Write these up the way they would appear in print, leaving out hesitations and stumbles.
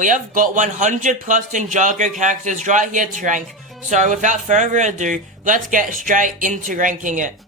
We have got 100 plus Ninjago characters right here to rank, so without further ado, let's get straight into ranking it.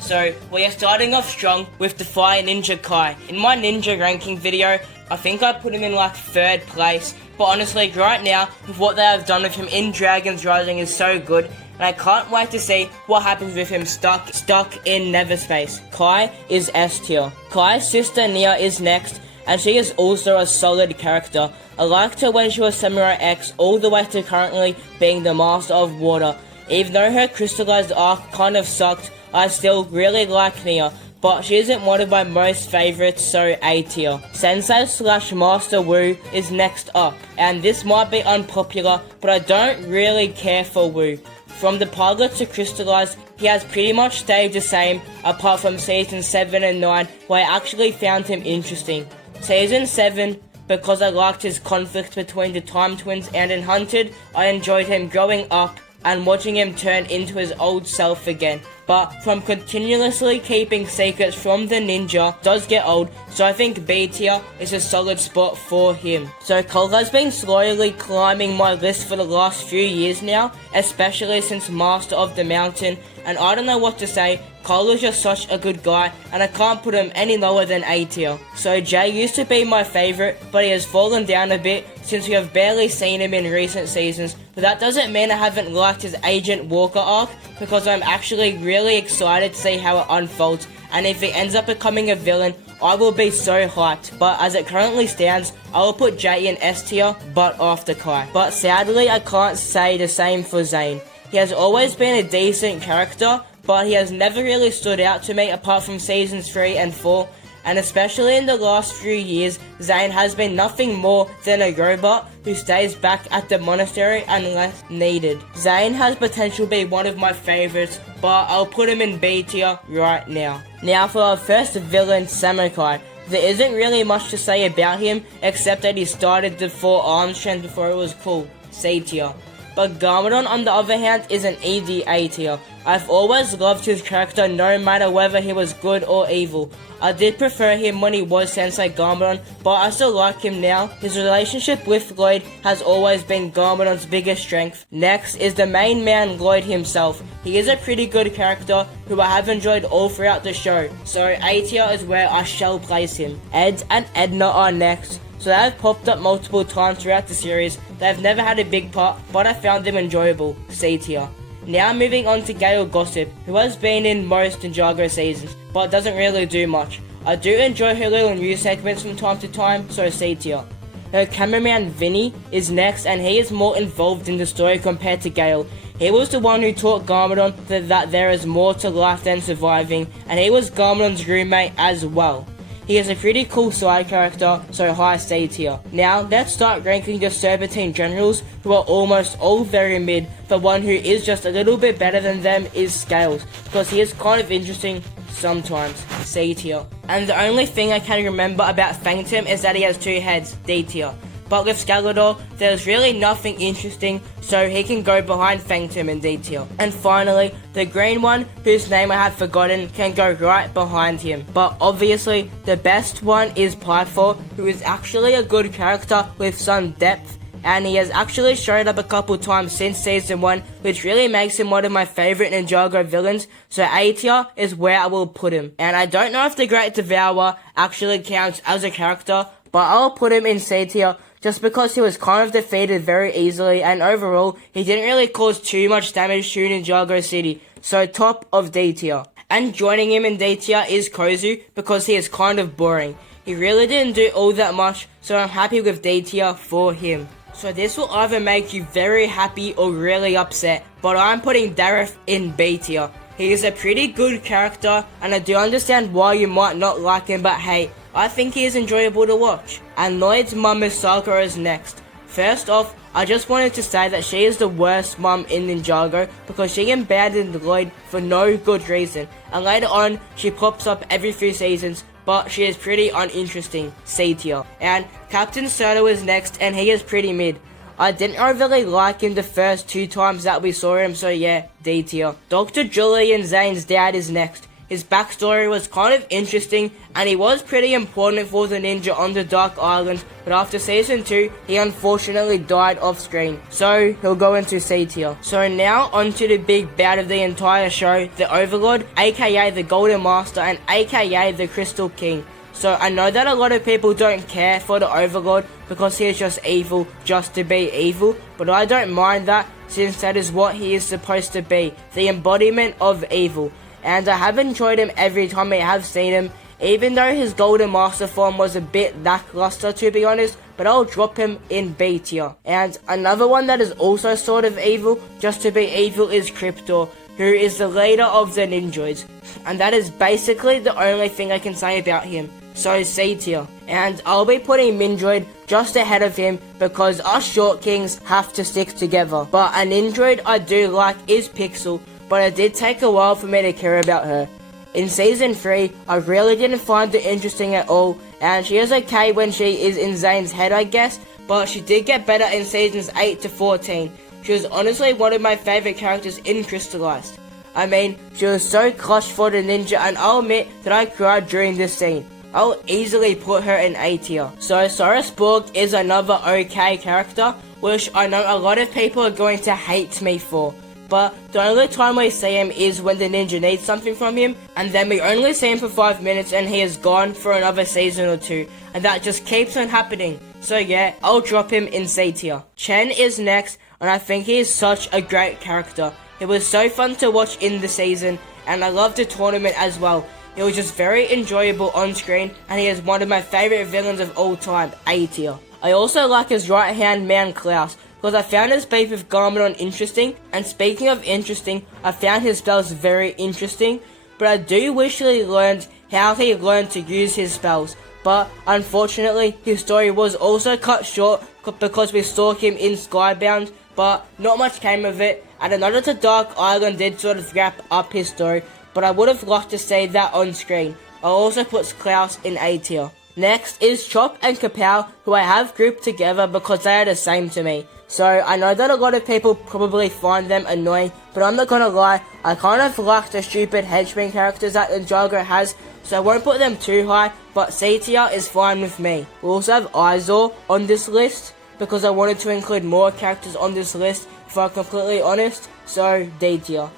So, we are starting off strong with the Fire Ninja Kai. In my ninja ranking video, I think I put him in like 3rd place, but honestly right now, with what they have done with him in Dragon's Rising is so good, and I can't wait to see what happens with him stuck in Neverspace. Kai is S tier. Kai's sister Nia is next, and she is also a solid character. I liked her when she was Samurai X all the way to currently being the Master of Water. Even though her crystallized arc kind of sucked, I still really like Nia, but she isn't one of my most favorites, so A tier. Sensei / Master Wu is next up, and this might be unpopular, but I don't really care for Wu. From the pilot to crystallized, he has pretty much stayed the same, apart from season 7 and 9, where I actually found him interesting. Season 7, because I liked his conflict between the Time Twins, and in Hunted, I enjoyed him growing up and watching him turn into his old self again. But from continuously keeping secrets from the ninja does get old, so I think B tier is a solid spot for him. So Cole has been slowly climbing my list for the last few years now, especially since Master of the Mountain, and I don't know what to say. Cole is just such a good guy, and I can't put him any lower than A tier. So Jay used to be my favorite, but he has fallen down a bit since we have barely seen him in recent seasons. But that doesn't mean I haven't liked his Agent Walker arc, because I'm actually really excited to see how it unfolds, and if he ends up becoming a villain, I will be so hyped. But as it currently stands, I will put Jay in S tier, but after Kai. But sadly, I can't say the same for Zane. He has always been a decent character, but he has never really stood out to me apart from seasons 3 and 4, and especially in the last few years, Zane has been nothing more than a robot who stays back at the monastery unless needed. Zane has potential to be one of my favorites, but I'll put him in B tier right now. Now for our first villain, Samurai. There isn't really much to say about him, except that he started the 4 arms trend before it was cool, C tier. But Garmadon, on the other hand, is an easy A tier. I've always loved his character no matter whether he was good or evil. I did prefer him when he was Sensei Garmadon, but I still like him now. His relationship with Lloyd has always been Garmadon's biggest strength. Next is the main man, Lloyd himself. He is a pretty good character who I have enjoyed all throughout the show, so A tier is where I shall place him. Ed and Edna are next. So they have popped up multiple times throughout the series. They have never had a big part, but I found them enjoyable, C tier. Now moving on to Gale Gossip, who has been in most Ninjago seasons, but doesn't really do much. I do enjoy her little news segments from time to time, so C tier. Her cameraman Vinny is next, and he is more involved in the story compared to Gale. He was the one who taught Garmadon that there is more to life than surviving, and he was Garmadon's roommate as well. He is a pretty cool side character, so high C tier. Now, let's start ranking the Serpentine Generals, who are almost all very mid. The one who is just a little bit better than them is Scales, because he is kind of interesting sometimes, C tier. And the only thing I can remember about Phantom is that he has 2 heads, D tier. But with Skeletor, there's really nothing interesting, so he can go behind Phantom in D tier. And finally, the green one, whose name I have forgotten, can go right behind him. But obviously, the best one is Pythor, who is actually a good character with some depth, and he has actually showed up a couple times since season 1, which really makes him one of my favorite Ninjago villains, so A tier is where I will put him. And I don't know if the Great Devourer actually counts as a character, but I'll put him in C tier, just because he was kind of defeated very easily, and overall, he didn't really cause too much damage to Ninjago City, so top of D tier. And joining him in D tier is Kozu, because he is kind of boring. He really didn't do all that much, so I'm happy with D tier for him. So this will either make you very happy or really upset, but I'm putting Dareth in B tier. He is a pretty good character, and I do understand why you might not like him, but hey, I think he is enjoyable to watch. And Lloyd's mum Misaka is next. First off, I just wanted to say that she is the worst mum in Ninjago because she abandoned Lloyd for no good reason. And later on, she pops up every few seasons, but she is pretty uninteresting, C tier. And Captain Soto is next, and he is pretty mid. I didn't overly like him the first 2 times that we saw him, so yeah, D tier. Dr. Julian Zane's dad is next. His backstory was kind of interesting, and he was pretty important for the ninja on the Dark Island, but after Season 2, he unfortunately died off screen, so he'll go into C tier. So now onto the big bad of the entire show, the Overlord, aka the Golden Master, and aka the Crystal King. So I know that a lot of people don't care for the Overlord because he is just evil just to be evil, but I don't mind that since that is what he is supposed to be, the embodiment of evil. And I have enjoyed him every time I have seen him, even though his Golden Master form was a bit lackluster to be honest, but I'll drop him in B tier. And another one that is also sort of evil, just to be evil, is Cryptor, who is the leader of the Ninjas. And that is basically the only thing I can say about him. So C tier. And I'll be putting Mindroid just ahead of him because us Short Kings have to stick together. But a Nindroid I do like is Pixel, but it did take a while for me to care about her. In Season 3, I really didn't find her interesting at all, and she is okay when she is in Zane's head I guess, but she did get better in Seasons 8 to 14. She was honestly one of my favourite characters in Crystallized. I mean, she was so clutch for the ninja, and I'll admit that I cried during this scene. I'll easily put her in A tier. So Cyrus Borg is another okay character, which I know a lot of people are going to hate me for. But the only time we see him is when the ninja needs something from him, and then we only see him for 5 minutes and he is gone for another season or 2, and that just keeps on happening. So yeah, I'll drop him in C tier. Chen is next, and I think he is such a great character. He was so fun to watch in the season, and I loved the tournament as well. He was just very enjoyable on screen, and he is one of my favourite villains of all time, A tier. I also like his right hand man Klaus, because I found his beef with Garmadon interesting, and speaking of interesting, I found his spells very interesting, but I do wish he learned how he learned to use his spells, but unfortunately his story was also cut short because we saw him in Skybound, but not much came of it, and another to Dark Island did sort of wrap up his story, but I would have liked to see that on screen. I also put Klaus in A tier. Next is Chop and Kapow, who I have grouped together because they are the same to me. So I know that a lot of people probably find them annoying, but I'm not gonna lie, I kind of like the stupid henchman characters that Ninjago has, so I won't put them too high, but C tier is fine with me. We also have Izor on this list, because I wanted to include more characters on this list, if I'm completely honest, so D tier.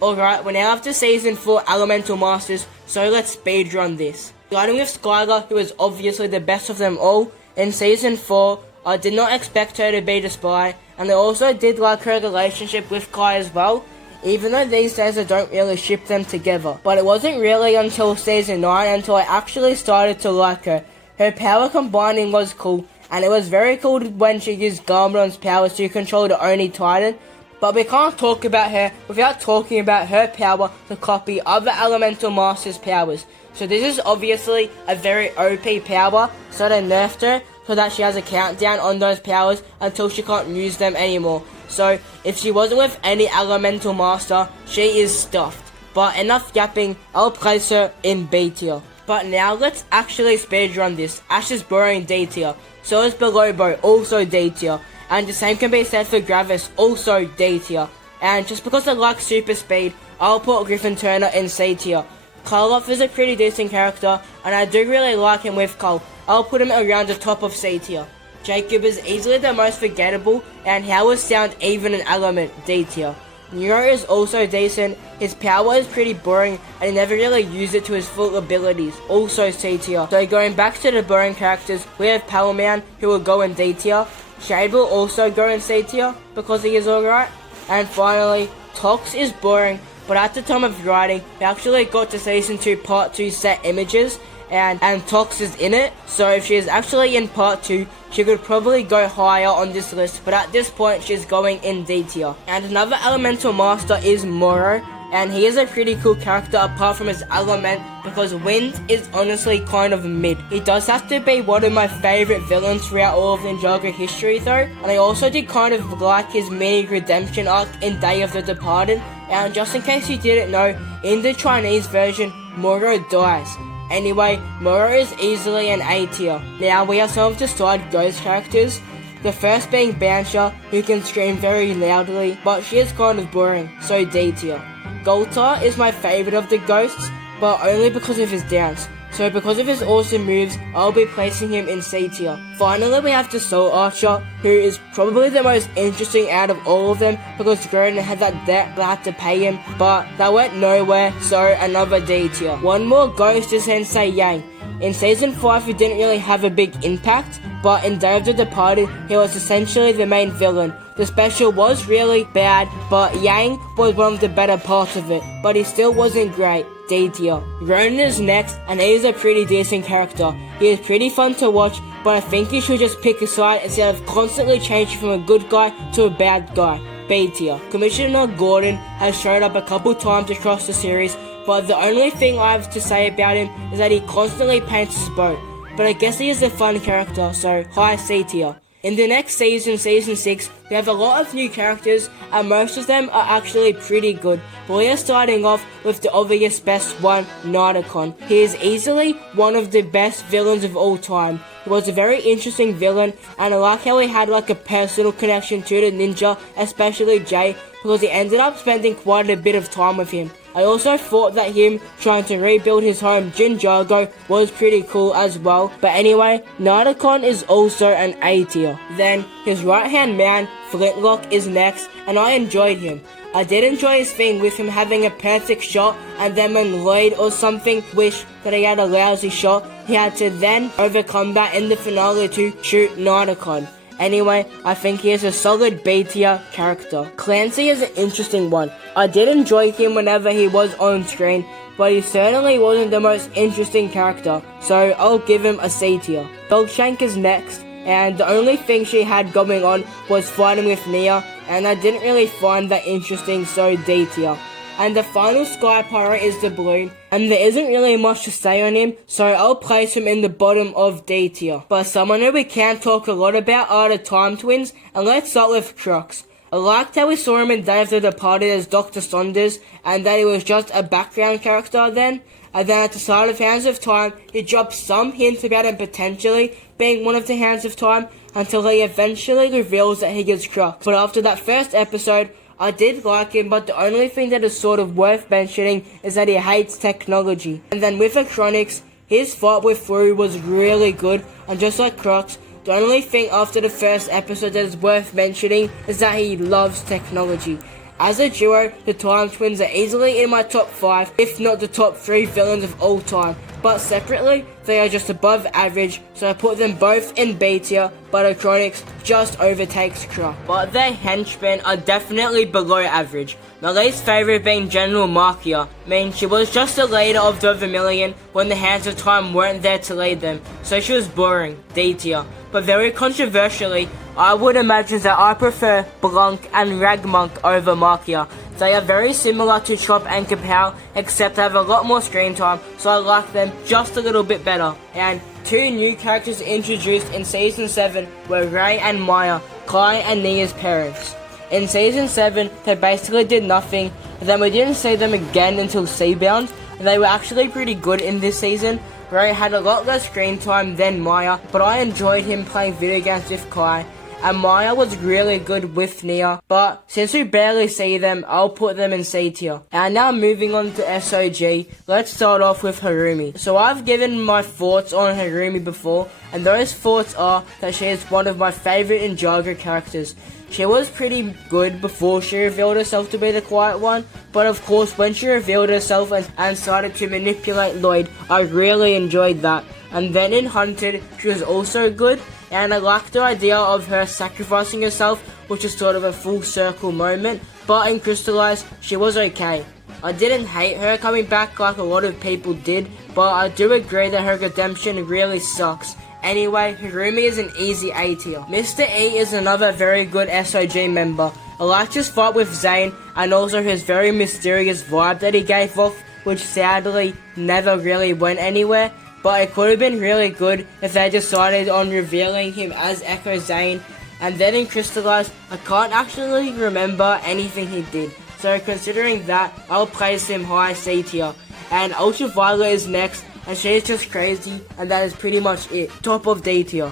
Alright, we're now up to Season 4 Elemental Masters, so let's speedrun this. Starting with Skylar, who is obviously the best of them all. In Season 4, I did not expect her to be the spy, and I also did like her relationship with Kai as well, even though these days I don't really ship them together. But it wasn't really until Season 9 until I actually started to like her. Her power combining was cool, and it was very cool when she used Garmadon's powers to control the Oni Titan, but we can't talk about her without talking about her power to copy other Elemental Masters' powers. So this is obviously a very OP power, so they nerfed her so that she has a countdown on those powers until she can't use them anymore. So if she wasn't with any Elemental Master, she is stuffed. But enough yapping, I'll place her in B tier. But now let's actually speedrun this. Ash is boring D tier, so is Belobo, also D tier. And the same can be said for Gravis, also D tier. And just because I like super speed, I'll put Griffin Turner in C tier. Karloff is a pretty decent character, and I do really like him with Cole. I'll put him around the top of C tier. Jacob is easily the most forgettable, and Howard's sound even an element, D tier. Nero is also decent, his power is pretty boring, and he never really used it to his full abilities, also C tier. So going back to the boring characters, we have Palman, who will go in D tier. Shade will also go in C tier, because he is alright. And finally, Tox is boring, but at the time of writing, we actually got to Season 2 Part 2 set images, and Tox is in it, so if she is actually in Part 2, she could probably go higher on this list, but at this point, she's going in D tier. And another Elemental Master is Moro, and he is a pretty cool character apart from his element, because Wind is honestly kind of mid. He does have to be one of my favourite villains throughout all of Ninjago history though, and I also did kind of like his mini redemption arc in Day of the Departed, and just in case you didn't know, in the Chinese version, Moro dies. Anyway, Moro is easily an A tier. Now we have some of the side ghost characters. The first being Bansha, who can scream very loudly, but she is kind of boring, so D tier. Goltar is my favourite of the ghosts, but only because of his dance. So because of his awesome moves, I'll be placing him in C tier. Finally, we have the Soul Archer, who is probably the most interesting out of all of them because Grodin had that debt but had to pay him, but that went nowhere, so another D tier. One more goes to Sensei Yang. In Season 5, he didn't really have a big impact, but in Day of the Departed, he was essentially the main villain. The special was really bad, but Yang was one of the better parts of it, but he still wasn't great. D tier. Ronan is next, and he is a pretty decent character. He is pretty fun to watch, but I think you should just pick a side instead of constantly changing from a good guy to a bad guy. B tier. Commissioner Gordon has showed up a couple times across the series, but the only thing I have to say about him is that he constantly paints his boat. But I guess he is a fun character, so high C tier. In the next season, Season 6, we have a lot of new characters, and most of them are actually pretty good. But we are starting off with the obvious best one, Narcon. He is easily one of the best villains of all time. He was a very interesting villain, and I like how he had like a personal connection to the ninja, especially Jay, because he ended up spending quite a bit of time with him. I also thought that him trying to rebuild his home Ninjago was pretty cool as well. But anyway, Narcon is also an A tier. Then his right hand man, Flintlock, is next, and I enjoyed him. I did enjoy his thing with him having a perfect shot, and then when Lloyd or something wished that he had a lousy shot, he had to then overcome that in the finale to shoot Narcon. Anyway, I think he is a solid B tier character. Clancy is an interesting one. I did enjoy him whenever he was on screen, but he certainly wasn't the most interesting character, so I'll give him a C tier. Dogshank is next, and the only thing she had going on was fighting with Nia, and I didn't really find that interesting, so D tier. And the final Sky Pirate is the Balloon, and there isn't really much to say on him, so I'll place him in the bottom of D tier. But someone who we can't talk a lot about are the Time Twins, and let's start with Crux. I liked how we saw him in Day of the Departed as Dr. Saunders, and that he was just a background character then. And then at the start of Hands of Time, he dropped some hints about him potentially being one of the Hands of Time, until he eventually reveals that he is Crux. But after that first episode, I did like him, but the only thing that is sort of worth mentioning is that he hates technology. And then with Acronyx, his fight with Furu was really good, and just like Crux, the only thing after the first episode that is worth mentioning is that he loves technology. As a duo, the Time Twins are easily in my top 5, if not the top 3 villains of all time. But separately, they are just above average, so I put them both in B tier, but Acronyx just overtakes Crux. But their henchmen are definitely below average. My least favourite being General Markia. She was just the leader of the Vermilion when the Hands of Time weren't there to lead them, so she was boring, D tier. But very controversially, I would imagine that I prefer Blanc and Ragmonk over Markia. They are very similar to Chop and Kapow, except they have a lot more screen time, so I like them just a little bit better. And 2 new characters introduced in Season 7 were Ray and Maya, Kai and Nia's parents. In Season 7, they basically did nothing, and then we didn't see them again until Seabound, and they were actually pretty good in this season. Ray had a lot less screen time than Maya, but I enjoyed him playing video games with Kai. And Maya was really good with Nia, but since we barely see them, I'll put them in C tier. And now moving on to SOG, let's start off with Harumi. So I've given my thoughts on Harumi before, and those thoughts are that she is one of my favourite Ninjago characters. She was pretty good before she revealed herself to be the Quiet One, but of course when she revealed herself and started to manipulate Lloyd, I really enjoyed that. And then in Hunted, she was also good, and I liked the idea of her sacrificing herself, which is sort of a full circle moment, but in Crystallized, she was okay. I didn't hate her coming back like a lot of people did, but I do agree that her redemption really sucks. Anyway, Harumi is an easy A tier. Mr. E is another very good SOG member. I liked his fight with Zane, and also his very mysterious vibe that he gave off, which sadly never really went anywhere. But it could have been really good if they decided on revealing him as Echo Zane. And then in Crystallized, I can't actually remember anything he did. So considering that, I'll place him high C tier. And Ultraviolet is next, and she's just crazy, and that is pretty much it. Top of D tier.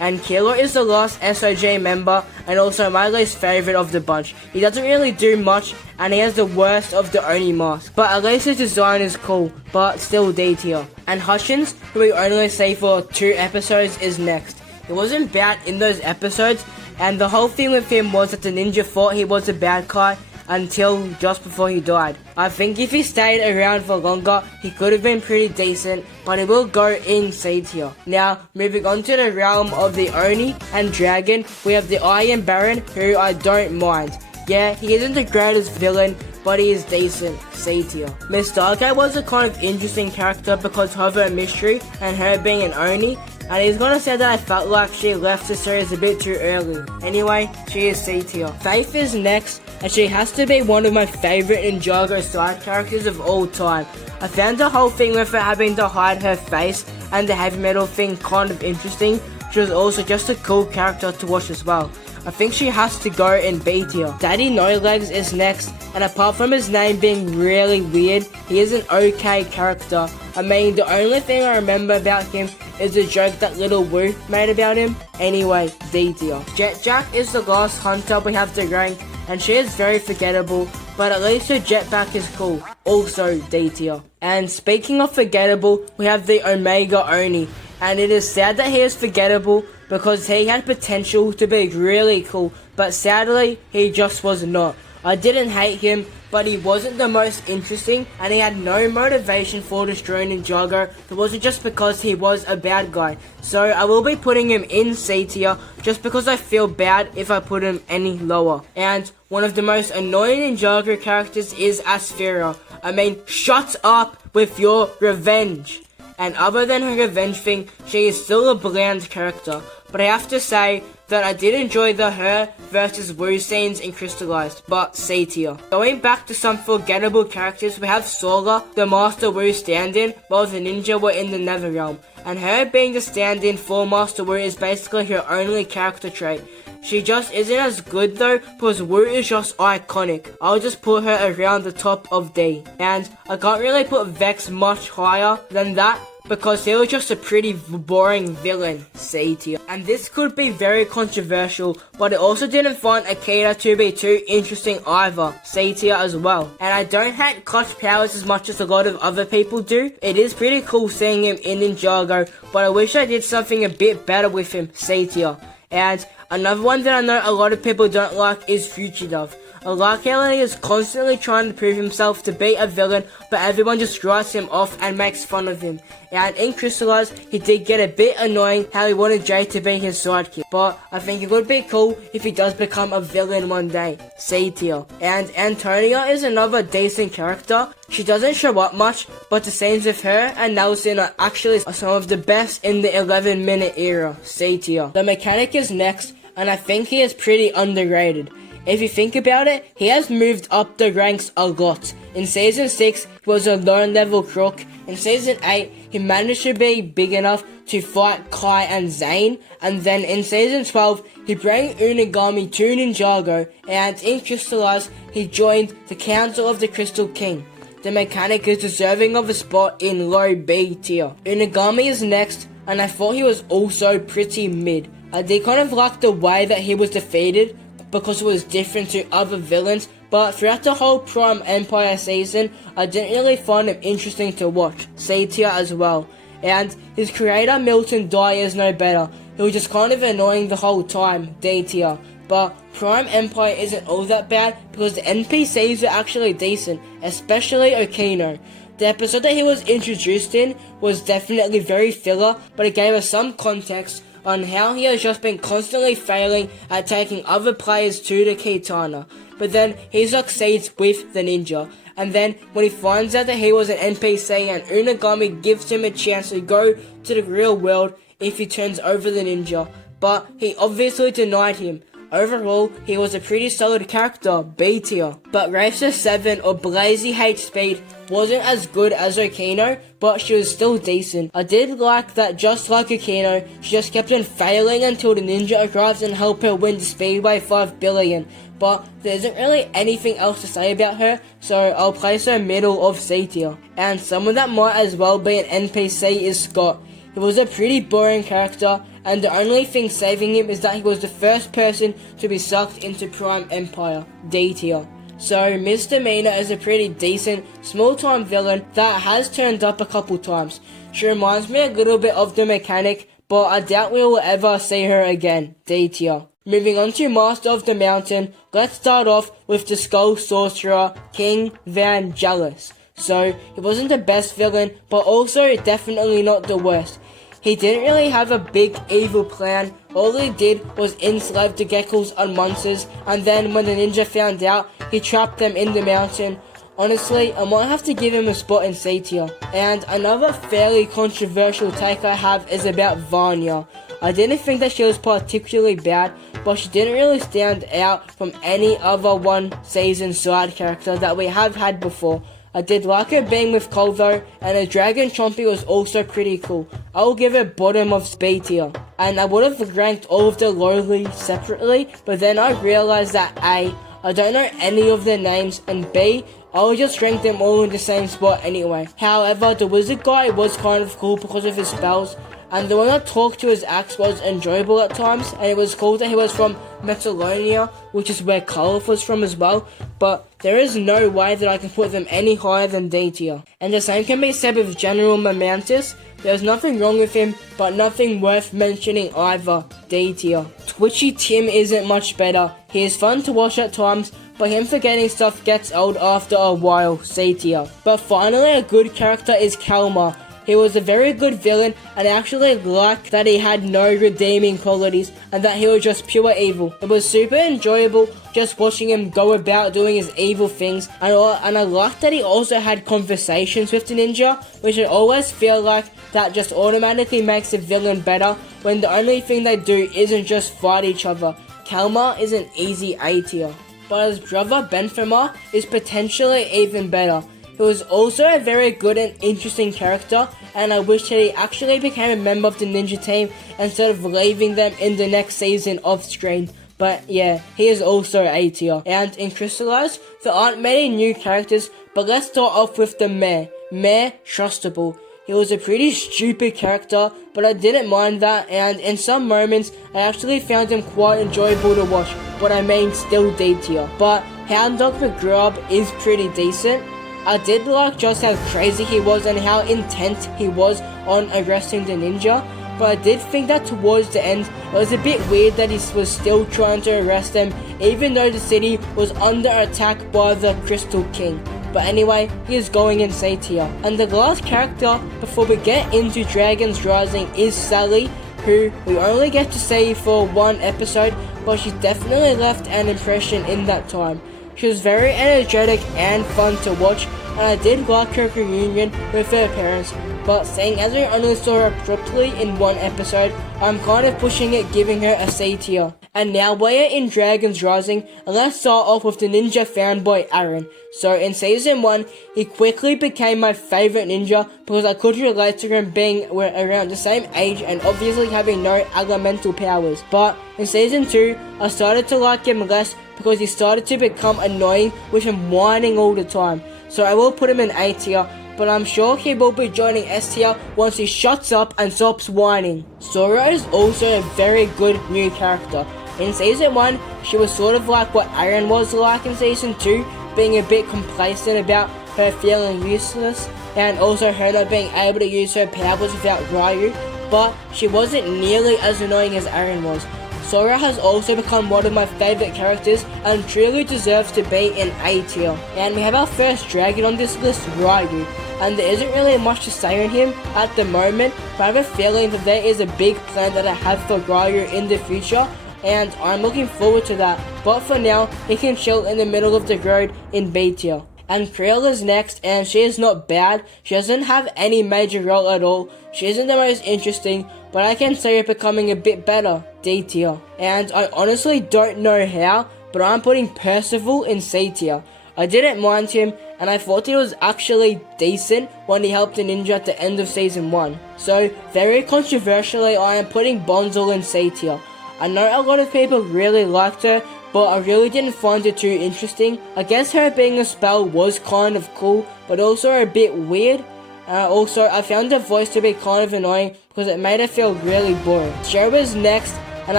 And Kilo is the last SOJ member and also my least favorite of the bunch. He doesn't really do much and he has the worst of the Oni mask. But at least his design is cool, but still D tier. And Hutchins, who we only see for 2 episodes, is next. He wasn't bad in those episodes, and the whole thing with him was that the ninja thought he was a bad guy until just before he died. I think if he stayed around for longer, he could have been pretty decent, but he will go in C tier. Now, moving on to the realm of the Oni and Dragon, we have the Iron Baron, who I don't mind. Yeah, he isn't the greatest villain, but he is decent, C tier. Miss Stargate was a kind of interesting character because of her mystery and her being an Oni, and he's gonna say that I felt like she left the series a bit too early. Anyway, she is C tier. Faith is next, and she has to be one of my favorite Ninjago side characters of all time. I found the whole thing with her having to hide her face and the heavy metal thing kind of interesting. She was also just a cool character to watch as well. I think she has to go in B tier. Daddy No Legs is next, and apart from his name being really weird, he is an okay character. I mean, the only thing I remember about him is the joke that Little Wu made about him. Anyway, D tier. Jet Jack is the last hunter we have to rank, and she is very forgettable, but at least her jetpack is cool. Also D tier. And speaking of forgettable, we have the Omega Oni, and it is sad that he is forgettable because he had potential to be really cool, but sadly, he just was not. I didn't hate him, but he wasn't the most interesting, and he had no motivation for destroying Ninjago. It wasn't just because he was a bad guy. So I will be putting him in C tier, just because I feel bad if I put him any lower. And one of the most annoying Ninjago characters is Asphyra. I mean, shut up with your revenge. And other than her revenge thing, she is still a bland character. But I have to say that I did enjoy the her versus Wu scenes in Crystallized, but C tier. Going back to some forgettable characters, we have Sola, the Master Wu stand-in, while the ninja were in the Netherrealm. And her being the stand-in for Master Wu is basically her only character trait. She just isn't as good though, because Wu is just iconic. I'll just put her around the top of D. And I can't really put Vex much higher than that, because he was just a pretty boring villain, C tier. And this could be very controversial, but I also didn't find Akira to be too interesting either, C tier as well. And I don't hate Clutch Powers as much as a lot of other people do. It is pretty cool seeing him in Ninjago, but I wish I did something a bit better with him, C tier. And another one that I know a lot of people don't like is Fugitive. I like how he is constantly trying to prove himself to be a villain, but everyone just writes him off and makes fun of him. And in Crystallized, he did get a bit annoying how he wanted Jay to be his sidekick, but I think it would be cool if he does become a villain one day, C tier. And Antonia is another decent character. She doesn't show up much, but the scenes with her and Nelson are actually some of the best in the 11-minute era, C tier. The mechanic is next, and I think he is pretty underrated. If you think about it, he has moved up the ranks a lot. In Season 6, he was a low-level crook. In Season 8, he managed to be big enough to fight Kai and Zane. And then in Season 12, he brought Unagami to Ninjago. And in Crystallized, he joined the Council of the Crystal King. The mechanic is deserving of a spot in low B tier. Unagami is next, and I thought he was also pretty mid. I did kind of like the way that he was defeated, because it was different to other villains, but throughout the whole Prime Empire season, I didn't really find him interesting to watch, C tier as well. And his creator Milton Dye is no better, he was just kind of annoying the whole time, D tier. But Prime Empire isn't all that bad, because the NPCs are actually decent, especially Okino. The episode that he was introduced in was definitely very filler, but it gave us some context on how he has just been constantly failing at taking other players to the Kitana. But then he succeeds with the ninja. And then when he finds out that he was an NPC and Unagami gives him a chance to go to the real world if he turns over the ninja. But he obviously denied him. Overall, he was a pretty solid character, B tier. But Racer 7 or Blazy H Speed wasn't as good as Okino, but she was still decent. I did like that just like Okino, she just kept on failing until the ninja arrives and help her win the Speedway 5 billion. But there isn't really anything else to say about her, so I'll place her middle of C tier. And someone that might as well be an NPC is Scott. He was a pretty boring character, and the only thing saving him is that he was the first person to be sucked into Prime Empire, D tier. So Misdemeanor is a pretty decent, small-time villain that has turned up a couple times. She reminds me a little bit of the Mechanic, but I doubt we will ever see her again, D tier. Moving on to Master of the Mountain, let's start off with the Skull Sorcerer, King Vangelis. So, he wasn't the best villain, but also definitely not the worst. He didn't really have a big evil plan. All he did was enslave the geckos and monsters, and then when the ninja found out, he trapped them in the mountain. Honestly, I might have to give him a spot in C tier. And another fairly controversial take I have is about Vanya. I didn't think that she was particularly bad, but she didn't really stand out from any other one-season side character that we have had before. I did like her being with Cole though, and her Dragon Chompy was also pretty cool. I'll give her bottom of B tier. And I would have ranked all of the lowly separately, but then I realized that A, I don't know any of their names, and B, I'll just rank them all in the same spot anyway. However, the wizard guy was kind of cool because of his spells, and the one that talked to his axe was enjoyable at times, and it was cool that he was from Metallonia, which is where Karloff was from as well, but there is no way that I can put them any higher than D tier. And the same can be said with General Momantis. There's nothing wrong with him, but nothing worth mentioning either, D tier. Twitchy Tim isn't much better. He is fun to watch at times, but him forgetting stuff gets old after a while, C tier. But finally, a good character is Kalmar. He was a very good villain, and I actually liked that he had no redeeming qualities and that he was just pure evil. It was super enjoyable just watching him go about doing his evil things, and I liked that he also had conversations with the ninja, which I always feel like that just automatically makes the villain better when the only thing they do isn't just fight each other. Kalmar is an easy A tier, but his brother Benfamar is potentially even better. He was also a very good and interesting character, and I wish that he actually became a member of the ninja team instead of leaving them in the next season off screen. But yeah, he is also A tier. And in Crystallized, there aren't many new characters, but let's start off with the Mayor. Mayor Trustable. He was a pretty stupid character, but I didn't mind that, and in some moments, I actually found him quite enjoyable to watch, but I mean still D tier. But Hound Dog McGrub is pretty decent. I did like just how crazy he was and how intent he was on arresting the ninja, but I did think that towards the end, it was a bit weird that he was still trying to arrest them, even though the city was under attack by the Crystal King. But anyway, he is going in C tier. And the last character before we get into Dragon's Rising is Sally, who we only get to see for one episode, but she definitely left an impression in that time. She was very energetic and fun to watch, and I did like her reunion with her parents, but seeing as we only saw her abruptly in one episode, I'm kind of pushing it, giving her a C tier. And now we're in Dragon's Rising, and let's start off with the ninja found by Aaron. So in Season 1, he quickly became my favourite ninja because I could relate to him being around the same age and obviously having no elemental powers. But in Season 2, I started to like him less because he started to become annoying with him whining all the time. So I will put him in A tier, but I'm sure he will be joining S tier once he shuts up and stops whining. Sora is also a very good new character. In Season 1, she was sort of like what Aaron was like in Season 2, being a bit complacent about her feeling useless, and also her not being able to use her powers without Ryu, but she wasn't nearly as annoying as Aaron was. Sora has also become one of my favourite characters and truly deserves to be in A tier. And we have our first dragon on this list, Ryu, and there isn't really much to say on him at the moment, but I have a feeling that there is a big plan that I have for Ryu in the future, and I'm looking forward to that. But for now, he can chill in the middle of the road in B tier. And Creel is next, and she is not bad. She doesn't have any major role at all. She isn't the most interesting, but I can see her becoming a bit better, D tier. And I honestly don't know how, but I'm putting Percival in C tier. I didn't mind him, and I thought he was actually decent when he helped the ninja at the end of Season 1. So, very controversially, I am putting Bonzel in C tier. I know a lot of people really liked her, but I really didn't find it too interesting. I guess her being a spell was kind of cool, but also a bit weird. Also, I found her voice to be kind of annoying because it made her feel really boring. Joe was next, and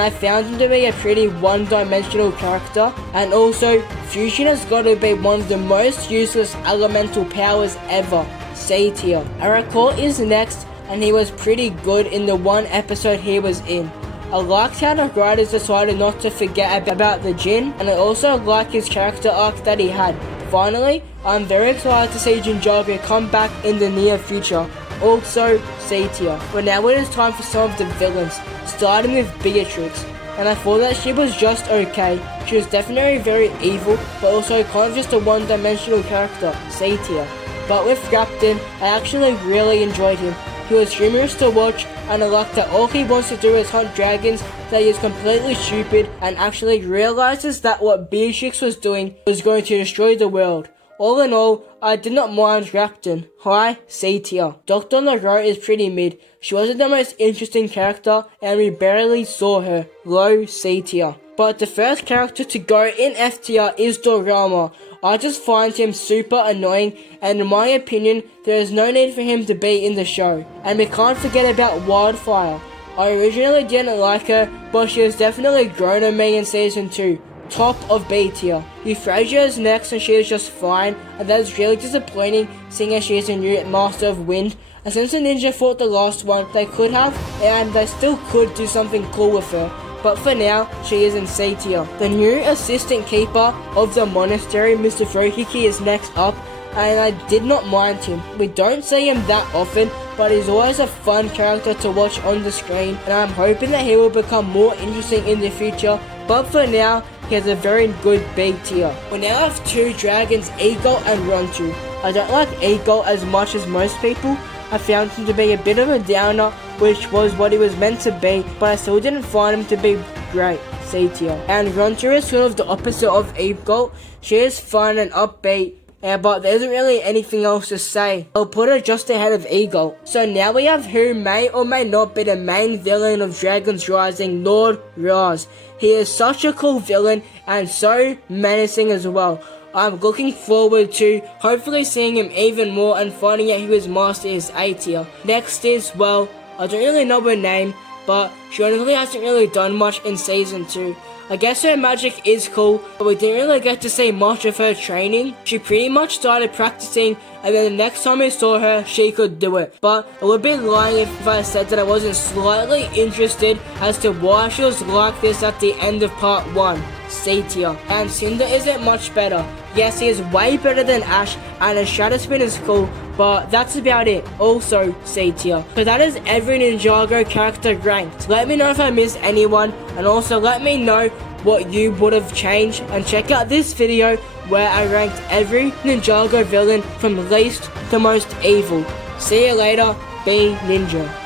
I found him to be a pretty one-dimensional character, and also fusion has got to be one of the most useless elemental powers ever, C tier. Arakor is next, and he was pretty good in the one episode he was in. I liked how the writers decided not to forget about the Jinn, and I also like his character arc that he had. Finally, I'm very excited to see Ninjago come back in the near future. Also, C tier. But now it is time for some of the villains, starting with Beatrix. And I thought that she was just okay. She was definitely very evil, but also kind of just a one-dimensional character, C tier. But with Raptor, I actually really enjoyed him. He was humorous to watch, and I like that all he wants to do is hunt dragons, that he is completely stupid and actually realizes that what Beatrix was doing was going to destroy the world. All in all, I did not mind Raptor. High C tier. Dr. LaRoe is pretty mid. She wasn't the most interesting character, and we barely saw her. Low C tier. But the first character to go in F tier is Dorama. I just find him super annoying, and in my opinion, there is no need for him to be in the show. And we can't forget about Wildfire. I originally didn't like her, but she has definitely grown on me in season 2. Top of B tier. Euphrasia is next, and she is just fine, and that is really disappointing seeing as she is a new Master of Wind. And since the ninja fought the last one, they could have, and they still could do something cool with her. But for now, she is in C tier. The new assistant keeper of the monastery, Mr. Frokiki, is next up, and I did not mind him. We don't see him that often, but he's always a fun character to watch on the screen, and I'm hoping that he will become more interesting in the future. But for now, he has a very good B tier. We now have two dragons, Eagle and Rontu. I don't like Eagle as much as most people. I found him to be a bit of a downer, which was what he was meant to be, but I still didn't find him to be great, C tier. And Rontu is sort of the opposite of Eagle. She is fun and upbeat, but there isn't really anything else to say. I'll put her just ahead of Eagle. So now we have who may or may not be the main villain of Dragon's Rising, Lord Raz. He is such a cool villain and so menacing as well. I'm looking forward to hopefully seeing him even more and finding out who his master is, A tier. Next is, well, I don't really know her name, but she honestly hasn't really done much in season 2. I guess her magic is cool, but we didn't really get to see much of her training. She pretty much started practicing, and then the next time we saw her, she could do it. But I would be lying if I said that I wasn't slightly interested as to why she was like this at the end of part 1. C tier. And Cinder isn't much better. Yes, he is way better than Ash, and his Shadow Spin is cool, but that's about it. Also C tier. So that is every Ninjago character ranked. Let me know if I missed anyone, and also let me know what you would have changed, and check out this video where I ranked every Ninjago villain from least to most evil. See you later, be Ninja.